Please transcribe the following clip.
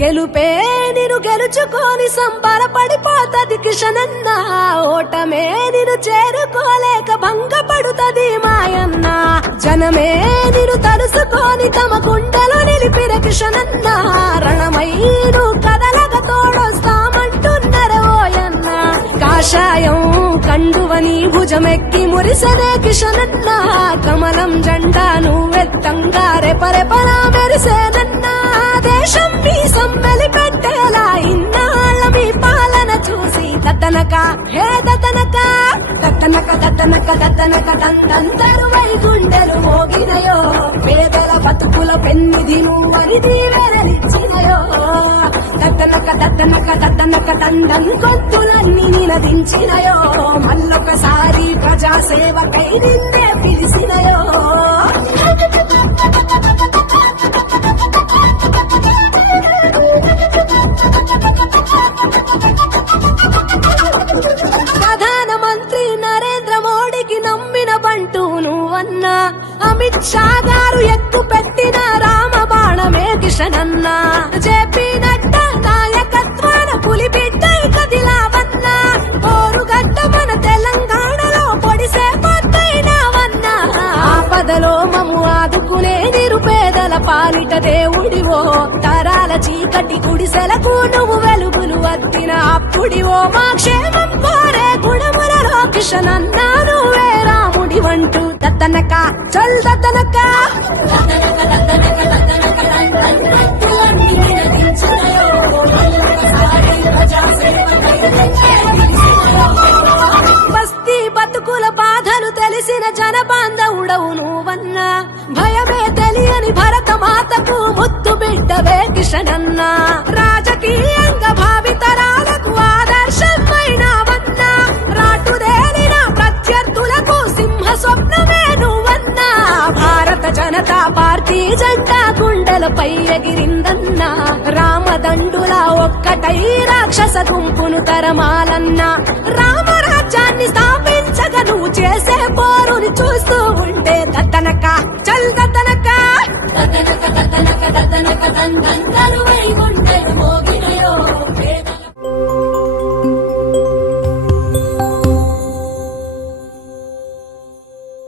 గెలుపే నిన్ను గెలుచుకొని సంబరపడిపోతది కిషనన్న, ఓటమే నిన్ను చేరుకోలేక భంగపడుతది మాయన్న. జనమే నిన్ను తలుసుకొని తమ గుండెలో నిలిపిన కిషనన్న, రణమై నువ్వు కదలక తోడొస్తామంటున్నరే ఓయన్న. కాషాయం కండువని భుజమెక్కి మురిసనే కిషనన్న, కమలం జెండా నువ్వెత్తంగా రెపరెపలా మెరిసేనన్నా. దేశం మీ సమ్మెలి పెట్టేలా ఇన్నాళ్ళ మీ పాలన చూసి దద్దనక హే దద్దనక దద్దనక దద్దనక దద్దనక దంతందరు వై గుండెలు మోగినయో. పేదల బతుకుల పెన్నిధి నువ్వని దీవెననిచ్చినయో. దద్దనక దద్దనక దద్దనక దండం గొంతులన్నీ నినదించినయో. మళ్ళొకసారి ప్రజాసేవకై నిన్నే పిలిసినయో. ప్రధానమంత్రి నరేంద్ర మోడీకి నమ్మిన బంటూ నువ్వన్నా, అమిత్ షా గారు ఎక్కు పెట్టిన రామబాణమే కిషనన్న. జేపీ నడ్డా నాయకత్వాన పులిబిడ్డై కదిలావన్నా, ఓరుగడ్డ మన తెలంగాణలో పొడిసే పొద్దైనావన్నా. ఆపదలో మమ్ము ఆదుకునే నిరుపేదల పాలిట దేవుడివో, తరాల చీకటి గుడిసెలకు నువ్వు వెలుగులు వత్తిన అప్పుడివో. మా క్షేమం కోరే గుణములలో కిషనన్న నువ్వే రాముడివంటూ దద్దనక చల్ దద్దనక దద్దనక దద్దనక దద్దనక దంతులన్నీ నినదించినయో. మళ్ళొకసారి ప్రజాసేవకై నిన్నే పిలిసినయో. బస్తీ బతుకుల బాధలు తెలిసిన జనబాంధవుడవు నువ్వన్నా, భయమే తెలియని భరత మాతకు ముద్దు బిడ్డవే కిషనన్న. రాజకీయంగా భావితరాలకు ఆదర్శమైనవన్నా, రాటుదేలిన ప్రత్యర్థులకు సింహ స్వప్నమే నువ్వన్నా. భారత జనతా పార్టీ జెండా గుండెలపై ఎగిరిందన్నా, రామదండులా ఒక్కటై రాక్షస గుంపును తరమాలన్నా. రామరాజ్యాన్ని స్థాపించక నువ్వు చేసే పోరుని చూస్తూ ఉంటే దద్దనక చల్ దద్దనక దద్దనక దద్దనక దద్దనక దంతందరు